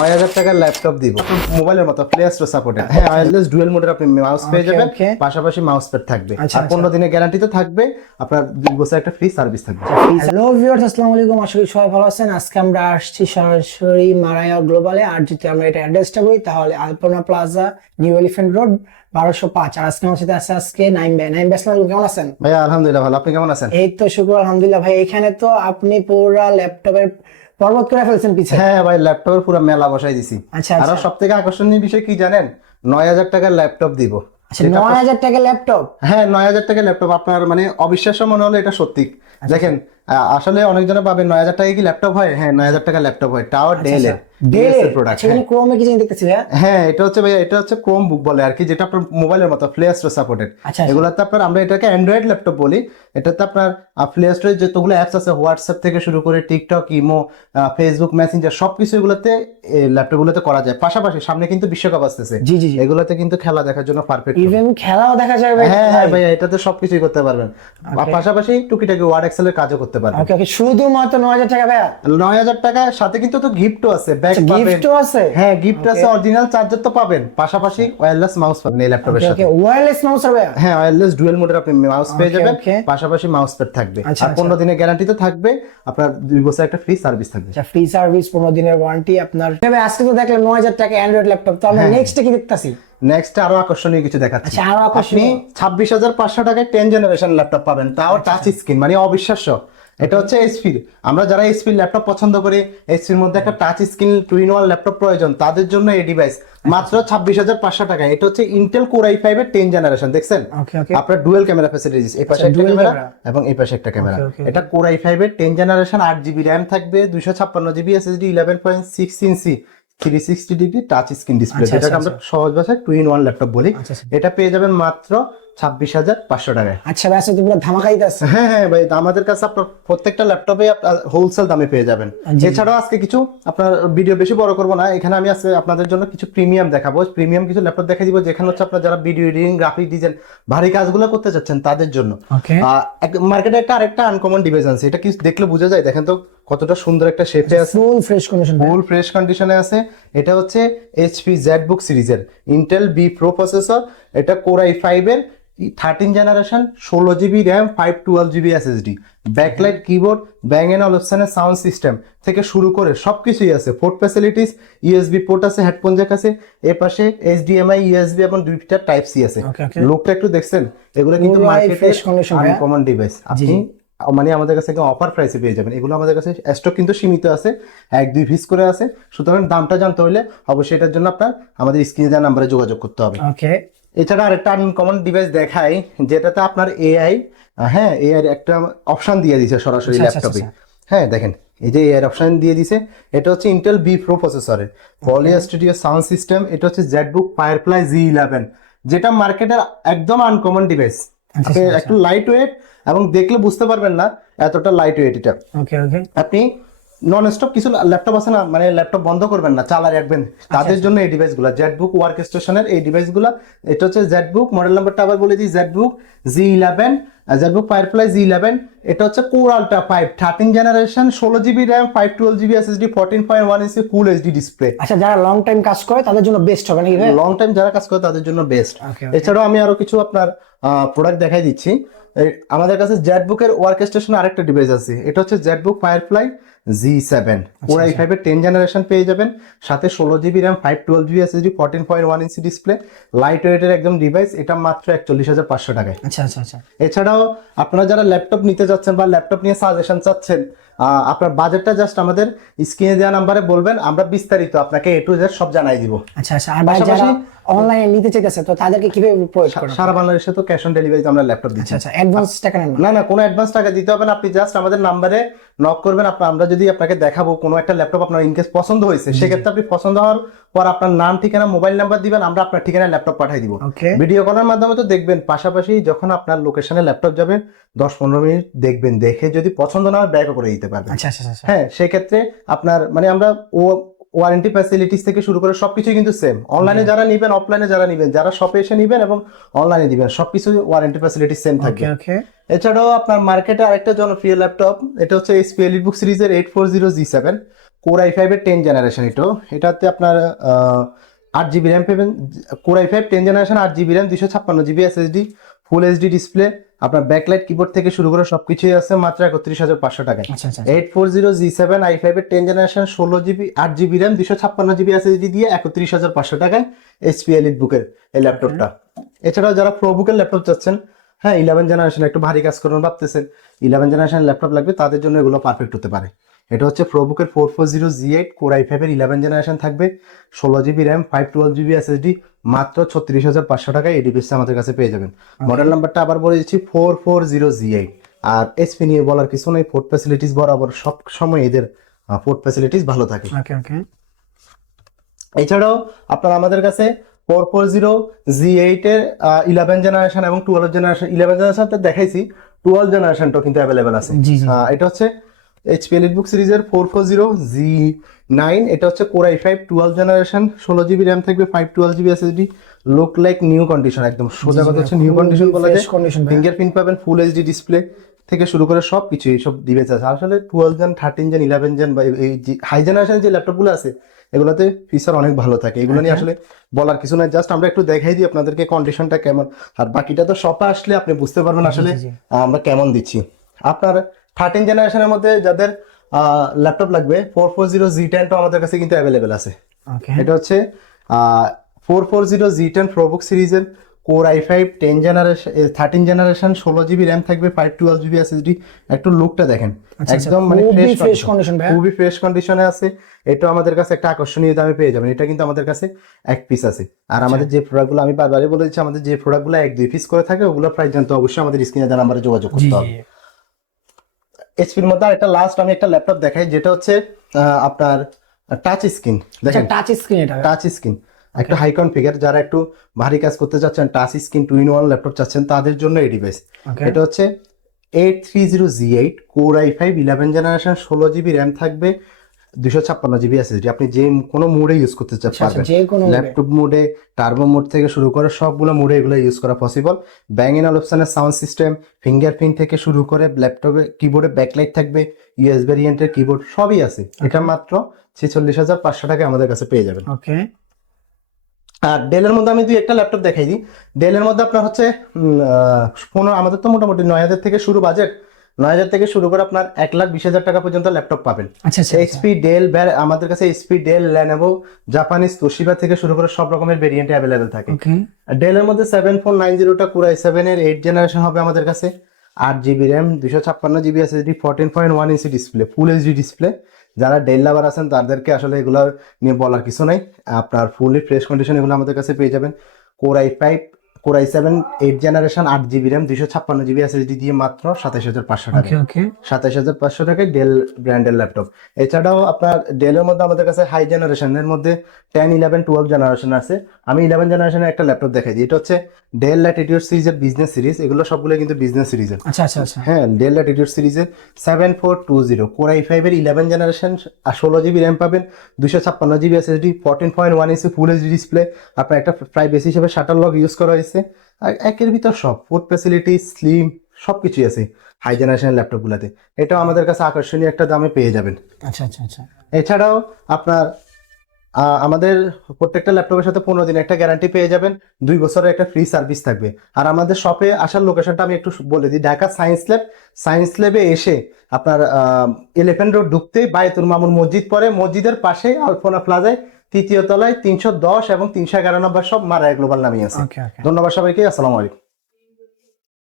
নয় হাজার টাকার ল্যাপটপ দিব। মোবাইলের মতো প্লে স্টোর সাপোর্টেড হ্যাঁ ওয়্যারলেস ডুয়েল মোডের আপনি মাউস পেয়ে যাবেন পাশাপাশি মাউস প্যাড থাকবে। আচ্ছা, আর আচ্ছা। পনেরো দিনের গ্যারান্টি তো থাকবে আপনার দুই বছর একটা ফ্রি সার্ভিস থাকবে। হ্যালো ভিউয়ার্স আসসালামু আলাইকুম। আশা করি সবাই ভালো আছেন। আজকে আমরা আসছি সরাসরি মারায়া গ্লোবালে আর যদি আমরা এটা অ্যাড্রেসটা বলি তাহলে Alpana Plaza New Elephant Road বারোশো পাঁচ। আর আজকে আমার সাথে আছে আজকে নাইম ভাই নাইম ভাই কেমন আছেন? ভাইয়া আলহামদুলিল্লাহ ভালো। আপনি কেমন আছেন? এই তো শুক্র আলহামদুলিল্লাহ ভাই। এখানে তো আপনি পুরা ল্যাপটপের পর্বত করে ফেলছেন পিছে? হ্যাঁ ভাই ল্যাপটপের পুরো মেলা বসাই দিছি। আচ্ছা, আরও আচ্ছা। সব থেকে আকর্ষণীয় বিষয় কি জানেন? নয় হাজার টাকার ল্যাপটপ দিব। আচ্ছা নয় হাজার টাকা ল্যাপটপ হ্যাঁ নয় হাজার টাকার ল্যাপটপ আপনার মানে অবিশ্বাস্য মনে হলো এটা সত্যি। দেখেন আহ, আসলে অনেকজনে পাবেন নয় হাজার টাকা কি ল্যাপটপ হয়? হ্যাঁ নয় হাজার টাকা ল্যাপটপ হয়। টাওয়ার ডেল ডেল প্রোডাক্ট ক্রোমে কি দেখতেছি হ্যাঁ এটা হচ্ছে ভাই এটা হচ্ছে ক্রোম বুক বলে আর কি যেটা আপনার মোবাইলের মতো প্লে স্টোর সাপোর্টেড আচ্ছা, আচ্ছা। এগুলোতে আপনার আমরা এটাকে অ্যান্ড্রয়েড ল্যাপটপ বলি। এটাতে আপনার প্লে স্টোরে যতগুলো অ্যাপস আছে হোয়াটসঅ্যাপ থেকে শুরু করে টিকটক ইমো ফেসবুক মেসেঞ্জার সবকিছু এগুলোতে ল্যাপটপগুলোতে করা যায়। পাশাপাশি সামনে কিন্তু বিশ্বকাপ আসতেছে। জি জি এগুলোতে কিন্তু খেলা দেখার জন্য পারফেক্ট ইভেন খেলাও দেখা যায় ভাই হ্যাঁ হ্যাঁ ভাই। এটাতে সবকিছুই করতে পারবেন। পাশাপাশি টুকিটাকি ওয়ার্ড এক্সেলের কাজও করতে পারবেন ওকে ওকে শুধুমাত্র নয় হাজার টাকা ভাইয়া? নয় হাজার টাকার সাথে কিন্তু তো গিফটও আছে ব্যাগ পাবেন। গিফটও আছে? হ্যাঁ গিফট আছে অরিজিনাল চার্জার তো পাবেন। পাশাপাশি ওয়্যারলেস মাউস পাবেন এই ল্যাপটপের সাথে। ওকে ওয়্যারলেস মাউস ভাইয়া? হ্যাঁ ওয়্যারলেস ডুয়েল মোডের আপনি মাউস পেয়ে যাবেন পাশাপাশি মাউস প্যাড থাকবে। আচ্ছা, আর পনেরো দিনের গ্যারান্টি তো থাকবে আপনার দুই বছর একটা ফ্রি সার্ভিস থাকবে। আচ্ছা ফ্রি সার্ভিস পনেরো দিনের ওয়ারেন্টি আপনার ভাই আজকে তো দেখলাম নয় হাজার টাকা অ্যান্ড্রয়েড ল্যাপটপ তো আমরা নেক্সট কি দেখতাছি? নেক্সট আরও আকর্ষণীয় কিছু দেখাচ্ছি। আচ্ছা, আরও আকর্ষণীয়। ছাব্বিশ হাজার পাঁচশো টাকায় টেন জেনারেশন ল্যাপটপ পাবেন। তাও টাচ স্ক্রিন মানে অবিশ্বাস্য। এটা হচ্ছে এইচপির আমরা যারা এইচপির ল্যাপটপ পছন্দ করি এইচপির মধ্যে একটা touch screen two in one laptop প্রয়োজন তাদের জন্য এই ডিভাইস মাত্র ছাব্বিশ হাজার পাঁচশো টাকায়। এটা হচ্ছে ইন্টেল কোর আই ফাইভ এর টেন জেনারেশন দেখছেন? আপনার ডুয়েল ক্যামেরা ফ্যাসিলিটিস এই পাশে আচ্ছা, একটা ক্যামেরা এবং এই পাশে একটা ক্যামেরা এটা কোর আই ফাইভ এর টেন জেনারেশন আট জিবি র্যাম থাকবে দুইশো ছাপ্পান্ন GB SSD eleven point six inch three sixty degree touch screen display আচ্ছা, যেটাকে আচ্ছা, আমরা সহজ ভাষায় টু ইন ওয়ান ল্যাপটপ বলি। আচ্ছা, আচ্ছা। এটা পেয়ে যাবেন মাত্র ছাব্বিশ হাজার পাঁচশো টাকায়। আচ্ছা ভাই পুরো ধামাকা দিতেছে হ্যাঁ হ্যাঁ ভাই আমাদের কাছে আপনার প্রত্যেকটা ল্যাপটপে হোলসেল দামে পেয়ে যাবেন। এছাড়াও আজকে কিছু আপনার ভিডিও বেশি বড় করব না। এখানে আমি আজকে আপনাদের জন্য কিছু প্রিমিয়াম দেখাবো। প্রিমিয়াম কিছু ল্যাপটপ দেখা দিব যেখানে হচ্ছে আপনার যারা ভিডিও এডিটিং গ্রাফিক ডিজাইন ভারী কাজগুলো করতে চাচ্ছেন তাদের জন্য। মার্কেটে একটা আরেকটা আনকমন ডিভাইস আছে। এটা কি দেখলে বোঝা যায়? দেখেন তো। কতটা সুন্দর একটা শেপে আছে। Full fresh condition full fresh কন্ডিশনে আছে। এটা হচ্ছে এইচপি জেড বুক সিরিজের ইন্টেল বি প্রো প্রসেসর এটা কোর আই ফাইভ এর। থার্টিন জেনারেশন ষোলো GB RAM five twelve GB SSD backlight keyboard bang and অপশনের সাউন্ড সিস্টেম থেকে শুরু করে সবকিছুই আছে। পোর্ট ফ্যাসিলিটিস ইউএসবি পোর্ট আছে হেডফোন জ্যাক আছে। এ পাশে এইচডিএমআই ইউএসবি এবং দুইটা টাইপ সি আছে. লুকটা একটু দেখছেন? এগুলো কিন্তু মার্কেটে। আনকমন ডিভাইস আপনি মানে আমাদের কাছে একদম অফার প্রাইসে পেয়ে যাবেন। এগুলো আমাদের কাছে স্টক কিন্তু সীমিত আছে এক দুই পিস করে আছে। সুতরাং দামটা জানতে হলে অবশ্যই এটার জন্য আপনার আমাদের স্ক্রিনে দেওয়া নাম্বারে যোগাযোগ করতে হবে। ওকে এছাড়া আরেকটা আনকমন ডিভাইস দেখাই যেটাতে আপনার এআই হ্যাঁ এআই একটা অপশন দিয়ে দিছে সরাসরি আচ্ছা, আচ্ছা, ল্যাপটপে হ্যাঁ দেখেন এই যে এআই অপশন দিয়ে দিছে এটা হচ্ছে ইন্টেল বি প্রো প্রসেসরের পলি স্টুডিও সাউন্ড সিস্টেম এটা হচ্ছে জেটবুক ফায়ারফ্লাই জি ইলেভেন যেটা মার্কেটের একদম আনকমন ডিভাইস আচ্ছা, একটু লাইট ওয়েট এবং দেখলে বুঝতে পারবেন না এতটা লাইট ওয়েট এটা। ওকে ওকে আপনি নন স্টপ কিছু ল্যাপটপ আছে না মানে ল্যাপটপ বন্ধ করবেন না চালা রাখবেন। তাদের জন্য এই ডিভাইসগুলো জেটবুক ওয়ার্ক স্টেশনের এই ডিভাইসগুলো এটা হচ্ছে জেড বুক মডেল নাম্বারটা আবার বলে দিই ZBook G eleven ZBook Firefly G eleven এটা হচ্ছে core ultra five thirteen generation ষোলো GB RAM five twelve GB SSD fourteen point one inch full HD display আচ্ছা যারা লং টাইম কাজ করে তাদের জন্য বেস্ট হবে নাকি লং টাইম যারা কাজ করে তাদের জন্য বেস্ট. এছাড়াও আমি আরও কিছু আপনার প্রোডাক্ট দেখাই দিচ্ছি। আমাদের কাছে জেটবুকের ওয়ার্ক স্টেশন আরেকটা ডিভাইস আছে। এটা হচ্ছে ZBook Firefly G seven or i ফাইভের টেন জেনারেশন পেয়ে যাবেন। সাথে ষোলো GB RAM five twelve GB SSD fourteen point one inch display light ওয়েটের একদম ডিভাইস এটা মাত্র একচল্লিশ হাজার পাঁচশো টাকায়। আচ্ছা আচ্ছা আচ্ছা। এছাড়াও আপনারা যারা ল্যাপটপ নিতে যাচ্ছেন বা ল্যাপটপ নিয়ে সাজেশন চাচ্ছেন আহ, আপনার বাজেটটা জাস্ট আমাদের স্ক্রিনে দেওয়া নাম্বারে বলবেন আমরা বিস্তারিত আপনাকে এ টু জেড সব জানাই দিব। আচ্ছা আচ্ছা আর ভাই যারা পাশাপাশি- অনলাইনে নিতে চাইতেছে তো তাদেরকে কীভাবে প্রয়োগ করবে সারা বাংলাদেশে তো ক্যাশ অন ডেলিভারি আমরা ল্যাপটপ দিচ্ছি। আচ্ছা আচ্ছা অ্যাডভান্স টাকা নেন না? না কোনো অ্যাডভান্স টাকা দিতে হবে না। আপনি জাস্ট আমাদের নাম্বারে নক করবেন। আপনার আমরা যদি আপনাকে দেখাবো কোনো একটা ল্যাপটপ আপনার ইনকেস পছন্দ হয়েছে সেক্ষেত্রে আপনি পছন্দ হওয়ার পর আপনার নাম ঠিকানা মোবাইল নাম্বার দিবেন। আমরা আপনার ঠিকানায় ল্যাপটপ পাঠিয়ে দিব। ভিডিও কলের মাধ্যমে তো দেখবেন। পাশাপাশি যখন আপনার লোকেশনে ল্যাপটপ যাবে দশ পনেরো মিনিট দেখবেন। দেখে যদি পছন্দ না হয় ব্যাকও করে দিতে পারবেন। আচ্ছা আচ্ছা আচ্ছা। হ্যাঁ সেক্ষেত্রে আপনার মানে আমরা ও ওয়ারেন্টি ফ্যাসিলিটিস থেকে শুরু করে সবকিছুই কিন্তু সেম অনলাইনে যারা নিবেন অফলাইনে যারা নিবেন যারা শপে এসে নিবেন এবং অনলাইনে দিবেন সব সবকিছু ওয়ারেন্টি ফ্যাসিলিটিস সেম থাকবে। ওকে ওকে এছাড়াও আপনার মার্কেটে আরেকটা জনপ্রিয় ল্যাপটপ এটা হচ্ছে এইচপি এলিটবুক সিরিজের eight four zero G seven core i ফাইভের টেন জেনারেশন এটাও এটাতে আপনার আট জিবি র্যাম পাবেন। Core i five ten generation আট জিবি র্যাম দুশো ছাপ্পান্ন GB SSD full HD display আপনার ব্যাকলাইট কিবোর্ড থেকে শুরু করে সবকিছুই আছে মাত্র একত্রিশ হাজার পাঁচশো টাকায়। Eight four zero G seven i ফাইভের টেন জেনারেশন ষোলো জিবি আট জিবি র্যাম দুশো ছাপ্পান্ন জিবি এসএসডি দিয়ে একত্রিশ হাজার পাঁচশো টাকায় এইচপি এলিট বুকের এই ল্যাপটপটা এছাড়াও যারা প্রো বুকের ল্যাপটপ চাচ্ছেন হ্যাঁ ইলেভেন জেনারেশন একটু ভারী কাজ করুন ভাবতেছেন ইলেভেন জেনারেশন ল্যাপটপ লাগবে তাদের জন্য এগুলো পারফেক্ট হতে পারে। এটা হচ্ছে প্রোবুকের four four zero G eight core i ফাইভের ইলেভেন জেনারেশন থাকবে ষোলো GB RAM five twelve GB SSD মাত্র ছত্রিশ হাজার পাঁচশো টাকায় এই ডিভাইসটা আমাদের কাছে পেয়ে যাবেন। মডেল নাম্বারটা আবার বলে দিচ্ছি four four zero G eight আর এসপি নিয়ে বলার কিছু নেই পোর্ট ফ্যাসিলিটিস বরাবর সব সময় এদের পোর্ট ফ্যাসিলিটিস ভালো থাকে। এছাড়াও আপনার আমাদের কাছে four four zero G eight এইটের ইলেভেন জেনারেশন এবং টুয়েলভ জেনারেশন ইলেভেন জেনারেশন দেখাইছি টুয়েলভ জেনারেশনটাও কিন্তু অ্যাভেলেবেল আছে। এটা হচ্ছে এইচপি এলিট বুক সিরিজের four four zero G nine এটা হচ্ছে core i five twelve generation ষোলো জিবি র্যাম থাকবে five twelve GB S SSD look like new condition একদম সোজা কথা হচ্ছে নিউ কন্ডিশন বলা যায়। কন্ডিশন ফিঙ্গারপ্রিন্ট পাবেন ফুল এইচডি ডিসপ্লে থেকে শুরু করে সব কিছু এইসব ডিভাইস আছে। আসলে twelve gen thirteen gen eleven gen বা এই যে হাই জেনারেশন যে ল্যাপটপগুলো আছে এগুলোতে ফিচার অনেক ভালো থাকে। এগুলো নিয়ে আসলে বলার কিছু নাই জাস্ট আমরা একটু দেখাই দিই আপনাদেরকে কন্ডিশনটা কেমন। আর বাকিটা তো শপে আসলে আপনি বুঝতে পারবেন আসলে আমরা কেমন দিচ্ছি। আপনার থার্টিন জেনারেশনের মধ্যে যাদের ল্যাপটপ লাগবে ফোর ফোর জিরো জি টেনটা আমাদের কাছে কিন্তু অ্যাভেলেবেল আছে। এটা হচ্ছে four four zero G ten ProBook সিরিজের core i five ten generation thirteen generation ষোলো জিবি র্যাম থাকবে ফাইভ টুয়েলভ জিবি এসএসডি একটু লুকটা দেখেন। আচ্ছা, একদম মানে ফ্রেশ কন্ডিশন খুবই ফ্রেশ কন্ডিশনে আছে। এটা আমাদের কাছে একটা আকর্ষণীয় দামে পেয়ে যাবেন। এটা কিন্তু আমাদের কাছে এক পিস আছে। আর আমাদের যে প্রোডাক্টগুলো আমি বারবারই বলে দিচ্ছি আমাদের যে প্রোডাক্টগুলো এক দুই পিস করে থাকে ওগুলো প্রাইস জানতে অবশ্যই আমাদের স্ক্রিনে দেওয়া নাম্বারে যোগাযোগ করতে হবে। এইচপির মধ্যে আর একটা লাস্ট আমি একটা ল্যাপটপ দেখাই যেটা হচ্ছে আপনার টাচ স্ক্রিন আচ্ছা দেখেন টাচ স্ক্রিন এটা। টাচ স্ক্রিন একটা হাই কনফিগার যারা একটু ভারী কাজ করতে চাচ্ছেন touch screen two in one laptop চাচ্ছেন তাদের জন্য এই ডিভাইস এটা হচ্ছে eight three zero G eight core i five eleven generation ষোলো জিবি র্যাম থাকবে দুশো ছাপ্পান্ন জিবি এসএসডি আপনি যে কোনো মোডে ইউজ করতে আচ্ছা পারবেন। ল্যাপটপ মোডে। টার্বো মোড থেকে শুরু করে সবগুলো মোডে এগুলো ইউজ করা পসিবল ব্যাং এন অপশনের সাউন্ড সিস্টেম ফিঙ্গারপ্রিন্ট থেকে শুরু করে ল্যাপটপে কিবোর্ডে ব্যাকলাইট থাকবে ইউএস ভ্যারিয়েন্টের কিবোর্ড সবই আছে। এটা মাত্র ছেচল্লিশ হাজার পাঁচশো টাকা আমাদের কাছে পেয়ে যাবেন। ওকে আর ডেলের মধ্যে আমি দুই একটা ল্যাপটপ দেখাই দিই। ডেলের মধ্যে আপনার হচ্ছে পনেরো আমাদের তো মোটামুটি নয় হাজার থেকে শুরু বাজেট নয় হাজার থেকে শুরু করে আপনার এক লাখ বিশ হাজার টাকা পর্যন্ত ল্যাপটপ পাবেন। আচ্ছা আচ্ছা এইচপি ডেল আমাদের কাছে HP Dell Lenovo Japanese Toshiba থেকে শুরু করে সব রকমের ভেরিয়েন্ট অ্যাভেলেবেল থাকে। ওকে ডেলের মধ্যে সেভেন ফোর নাইন জিরোটা কুরাই সেভেন এর এইট জেনারেশন হবে আমাদের কাছে। আট জিবি র্যাম দুশো ছাপ্পান্ন GB SSD fourteen point one inch display full HD display যারা ডেল লাভার আছেন তাদেরকে আসলে এগুলো নিয়ে বলার কিছু নাই। আপনার ফুলি ফ্রেশ কন্ডিশন এগুলো আমাদের কাছে পেয়ে যাবেন। Core i five core i seven eight generation আট জিবি র্যাম দুশো ছাপ্পান্ন জিবি এসএসডি দিয়ে মাত্র সাতাশ হাজার পাঁচশো টাকা। সাতাশ হাজার পাঁচশো টাকায় ডেল ব্র্যান্ডের ল্যাপটপ এছাড়াও আপনার ডেলের মধ্যে আমাদের কাছে হাই জেনারেশনের মধ্যে টেন ইলেভেন টুয়েলভ জেনারেশন আছে। আমি ইলেভেন জেনারেশনের একটা ল্যাপটপ দেখাই দিই। এটা হচ্ছে ডেল ল্যাটিটিউড সিরিজের বিজনেস সিরিজ এগুলো সবগুলো কিন্তু বিজনেস সিরিজের আচ্ছা আচ্ছা আচ্ছা। হ্যাঁ ডেল ল্যাটিটিউড সিরিজের seven four two zero core i ফাইভের ইলেভেন জেনারেশন আর ষোলো জিবি র্যাম পাবেন। দুশো ছাপ্পান্ন GB SSD fourteen point one inch full HD display আপনার একটা প্রাইভেসি হিসেবে শাটার লক ইউজ করা হয়েছে। আর একের ভিতর সব ফুড ফ্যাসিলিটি স্লিম সব কিছুই আছে হাই জেনারেশনের ল্যাপটপগুলোতে এটাও আমাদের কাছে আকর্ষণীয় একটা দামে পেয়ে যাবেন। আচ্ছা আচ্ছা আচ্ছা। এছাড়াও আপনার আমাদের প্রত্যেকটা ল্যাপটপের সাথে পনেরো দিন একটা গ্যারান্টি পেয়ে যাবেন। দুই বছরের একটা ফ্রি সার্ভিস থাকবে। আর আমাদের শপে আসার লোকেশনটা আমি একটু বলে দিই। ঢাকা সায়েন্স ল্যাব সায়েন্স ল্যাবে এসে আপনার এলিফেন্ট রোড ঢুকতে বায়তুল মামুন মসজিদ পরে মসজিদের পাশে আলপনা প্লাজায় তৃতীয় তলায় তিনশো দশ এবং তিনশো এগারো নম্বর সব মারায় গ্লোবাল নামিয়ে আছে। ধন্যবাদ সবাইকে আসসালামু আলাইকুম।